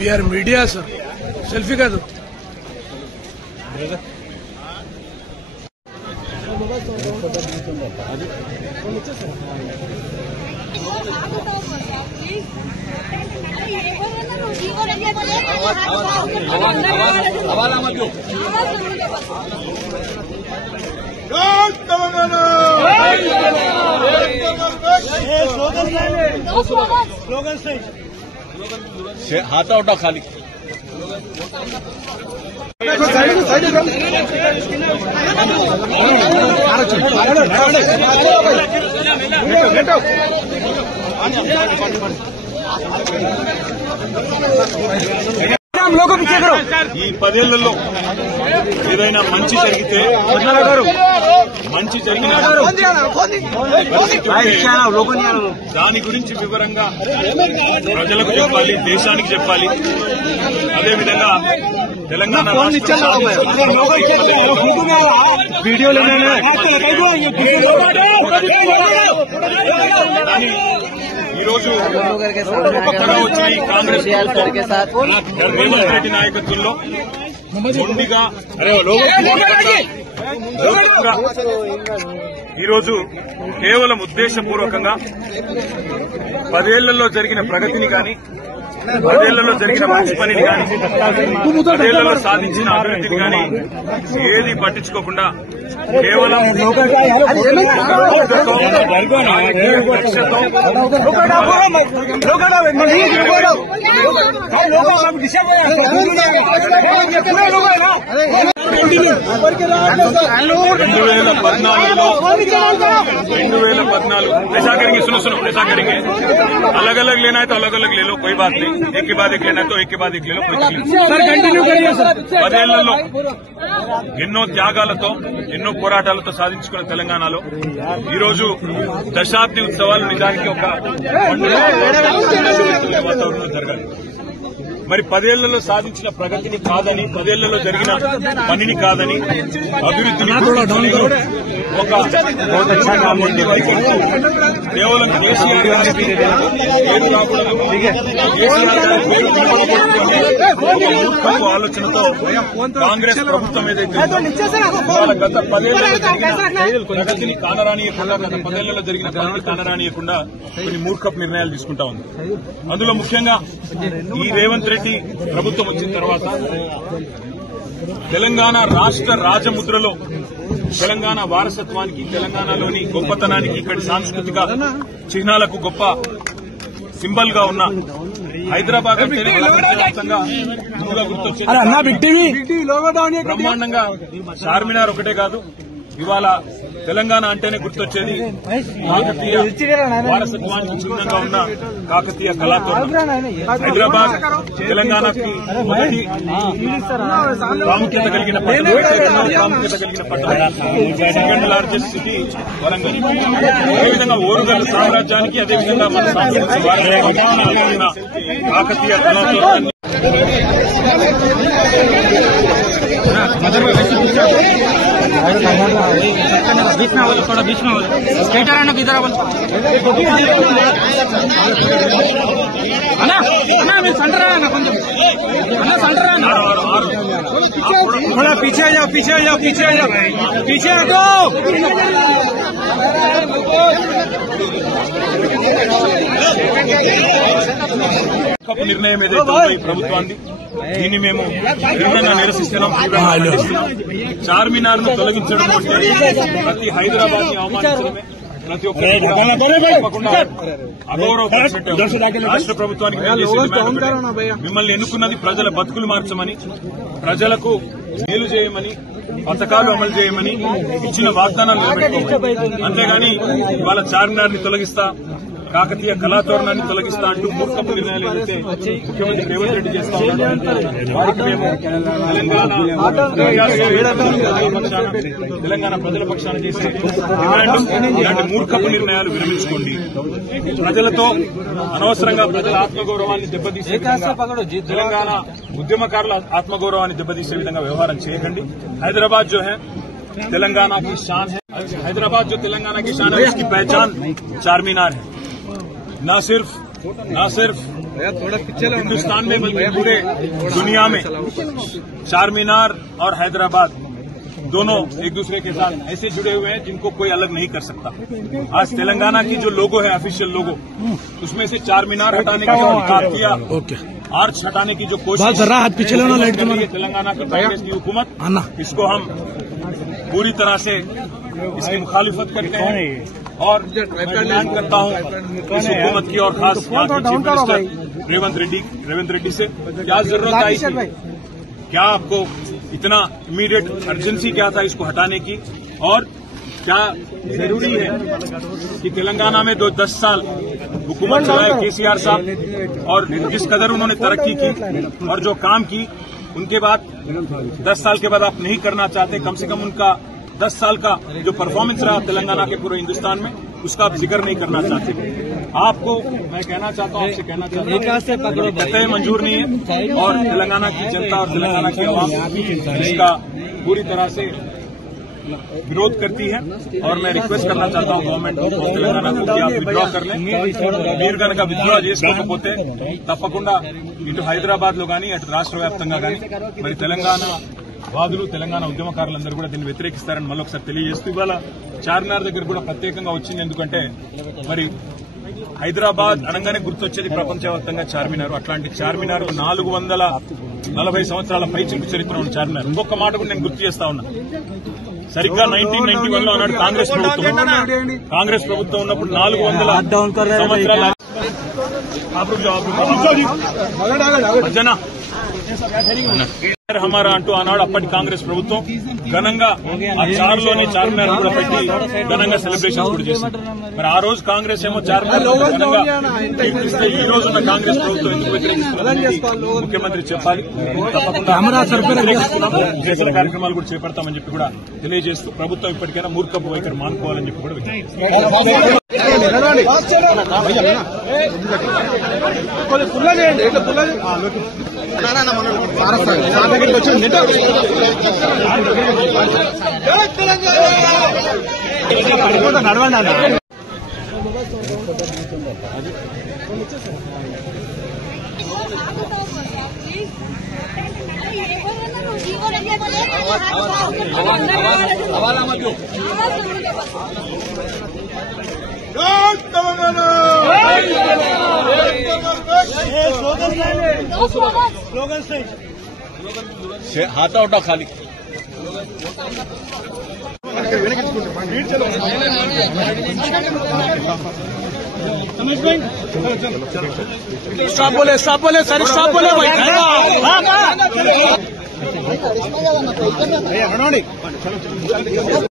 We are media, sir. Selfie का दो. हाथ उठा खाली ఈ 10 ఏళ్లలో ఏదైనా మంచి జరిగితే దాని గురించి వివరంగా ప్రజలకు చెప్పాలి, దేశానికి చెప్పాలి. అదేవిధంగా తెలంగాణ ఈరోజు కొత్తగా వచ్చిన ఈ కాంగ్రెస్ రేవంత్ రెడ్డి నాయకత్వంలో మొండిగా ఈరోజు కేవలం ఉద్దేశపూర్వకంగా 10 ఏళ్లలో జరిగిన ప్రగతిని కానీ, 10 ఏళ్లలో జరిగిన మంచి పనిని కానీ, 10 ఏళ్లలో సాధించిన అభివృద్ధిని కానీ ఏది పట్టించుకోకుండా కేవలం ऐसा करेंगे, सुनो ऐसा करेंगे, अलग अलग लेना है तो अलग अलग ले लो, कोई बात नहीं. एक के बाद एक लेना है तो एक के बाद एक ले लो, कोई तकलीफ. 10 ఏళ్లలో ఎన్నో త్యాగాలతో, ఎన్నో పోరాటాలతో సాధించుకున్న తెలంగాణలో ఈరోజు దశాబ్ది ఉత్సవాలు నిజానికి ఒక వాతావరణంలో జరగాలి. మరి 10 ఏళ్లలో సాధించిన ప్రగతిని కాదని, 10 ఏళ్లలో జరిగిన పనిని కాదని, అభివృద్ధిని ఒక కేవలం కేసీఆర్ గారికి పేరు రాకూడదు, మూర్ఖపు ఆలోచనతో కాంగ్రెస్ ప్రభుత్వం ఏదైతే గత 10 ఏళ్లలో జరిగిన ప్రగతిని కానరానియకుండా, గత 10 ఏళ్లలో జరిగిన పనిని కానరానియకుండా కొన్ని మూర్ఖపు నిర్ణయాలు తీసుకుంటా ఉంది. అందులో ముఖ్యంగా ఈ రేవంత్ రెడ్డి ప్రభుత్వం వచ్చిన తర్వాత తెలంగాణ రాష్ట్ర రాజముద్రలో తెలంగాణ వారసత్వానికి, తెలంగాణలోని గొప్పతనానికి, ఇక్కడి సాంస్కృతిక చిహ్నాలకు గొప్ప సింబల్ గా ఉన్న హైదరాబాద్ వ్యాప్తంగా గుర్తొచ్చేది బ్రహ్మాండంగా చార్మినార్ ఒకటే కాదు, ఇవాళ తెలంగాణ అంటేనే గుర్తొచ్చేది కాకతీయ వారసత్వానికి చిహ్నంగా ఉన్న కాకతీయ కళాతోరణం. హైదరాబాద్ తెలంగాణకి మొదటి ప్రాముఖ్యత కలిగిన పట్టణం, ప్రాముఖ్యత కలిగిన పట్టణం, సెకండ్ లార్జెస్ట్ సిటీ వరంగల్. అదేవిధంగా ఓరుగల్ సామ్రాజ్యానికి, అదేవిధంగా మన సాంస్కృతిక వారసత్వానికి కాకతీయ కళాతోరణాన్ని बीच में आवल, थोड़ा बीच में आवल, स्ट्रेट आना किधर आवल, अन्ना अन्ना मैं सेंटर आना कुछ, अन्ना सेंटर आना, थोड़ा पीछे आ जाओ, पीछे आ जाओ, पीछे आ जाओ, पीछे आ जाओ. నిర్ణయం ఏదైతే ఉందో ఈ ప్రభుత్వాన్ని, దీన్ని మేము తీవ్రంగా నిరసిస్తున్నాం. చార్మినార్ ను తొలగించడం అంటే ప్రతి హైదరాబాద్ ని అవమానించడమే. ప్రతి ఒక్కరు అగౌరవపరిచినట్టే. రాష్ట్ర ప్రభుత్వానికి మిమ్మల్ని ఎన్నుకున్నది ప్రజల బతుకులు మార్చమని, ప్రజలకు మేలు చేయమని, పథకాలు అమలు చేయమని ఇచ్చిన వాగ్దానాలు నిలబెట్టుకోమని. అంతేగాని ఇవాళ చార్మినార్ ని తొలగిస్తా, కాకతీయ కళాతోరణాన్ని తొలగిస్తా అంటూ మూర్ఖపు నిర్ణయాలు ఏదైతే ముఖ్యమంత్రి రేవంత్ రెడ్డి చేస్తా ఉన్నాడు, వారికి మేము తెలంగాణ ప్రజల పక్షాన చేసే డిమాండ్, ఇలాంటి మూర్ఖపు నిర్ణయాలు విరమించుకోండి. ప్రజలతో అనవసరంగా ప్రజల ఆత్మగౌరవాన్ని దెబ్బతీసే విధంగా, తెలంగాణ ఉద్యమకారుల ఆత్మగౌరవాన్ని దెబ్బతీసే విధంగా వ్యవహారం చేయకండి. హైదరాబాద్ जो है तेलंगाना की शान है, हैदराबाद जो तेलंगाना की शान है, उसकी पहचान चारमीनार है. न सिर्फ हिंदुस्तान में बल्कि पूरे दुनिया में चारमीनार और हैदराबाद दोनों एक दूसरे के साथ ऐसे जुड़े हुए हैं जिनको कोई अलग नहीं कर सकता. आज तेलंगाना की जो लोगो है, ऑफिशियल लोगो, उसमें से चारमीनार हटाने की जो इंकार किया, आर्च हटाने की जो कोशिश तेलंगाना की कांग्रेस की हुकूमत, इसको हम पूरी तरह से इसकी मुखालिफत करते हैं. और मैं डिमांड करता हूं इस हुकूमत की और खास यहाँ के चीफ मिनिस्टर रेवंत रेड्डी से, क्या जरूरत आई थी, क्या आपको इतना इमीडिएट अर्जेंसी क्या था इसको हटाने की, और क्या जरूरी है कि तेलंगाना में 10 साल हुकूमत चलाए केसीआर साहब, और जिस कदर उन्होंने तरक्की की और जो काम की, उनके बाद 10 साल के बाद आप नहीं करना चाहते, कम से कम उनका 10 साल का जो परफॉर्मेंस रहा तेलंगाना के पूरे हिंदुस्तान में, उसका आप जिक्र नहीं करना चाहते. आपको मैं कहना चाहता हूं, आपसे कहना चाहता हूं, कतई मंजूर नहीं है. और तेलंगाना की जनता और तेलंगाना की आवाम इसका पूरी तरह से विरोध करती है. और मैं रिक्वेस्ट करना चाहता हूं गवर्नमेंट ऑफ तेलंगाना को कि आप विड्रॉ कर लें. మీరు కనుక విత్డ్రా చేసుకోకపోతే తప్పకుండా ఇటు హైదరాబాద్ లో గానీ, అటు రాష్ట్ర వ్యాప్తంగా గానీ మరి తెలంగాణ వాదులు, తెలంగాణ ఉద్యమకారులందరూ కూడా దీన్ని వ్యతిరేకిస్తారని మళ్ళీ ఒకసారి తెలియజేస్తూ, ఇవాళ చార్మినార్ దగ్గర కూడా ప్రత్యేకంగా వచ్చింది. ఎందుకంటే మరి హైదరాబాద్ అనగానే గుర్తొచ్చేది ప్రపంచవ్యాప్తంగా చార్మినార్. అట్లాంటి చార్మినార్ 440 సంవత్సరాల పైచిలుకు చరిత్ర ఉన్న చార్మినార్. ఇంకొక మాట కూడా నేను గుర్తు చేస్తా ఉన్నా. సరిగ్గా 1991 లో ఆనాడు కాంగ్రెస్ ప్రభుత్వం ఉన్నప్పుడు 400 సంవత్సరాల హమారా అంటూ ఆనాడు అప్పటి కాంగ్రెస్ ప్రభుత్వం ఘనంగా ఆ చార్మినార్ కూడా పెట్టి ఘనంగా సెలబ్రేషన్స్ కూడా చేసింది. మరి ఆ రోజు కాంగ్రెస్ ఏమో చార్మినార్ ఘనంగా కీర్తిస్తే, ఈ రోజు ఉన్న కాంగ్రెస్ ప్రభుత్వం ఎందుకు వ్యతిరేకిస్తున్నది ముఖ్యమంత్రి చెప్పాలి. తప్పకుండా చేసిన కార్యక్రమాలు కూడా చేపడతామని చెప్పి కూడా తెలియజేస్తూ, ప్రభుత్వం ఇప్పటికైనా మూర్ఖపు వైఖరి మానుకోవాలని చెప్పి కూడా నడవండి. हाथ उठाओ खाली. स्टॉप बोले सर, स्टॉप बोले भाई.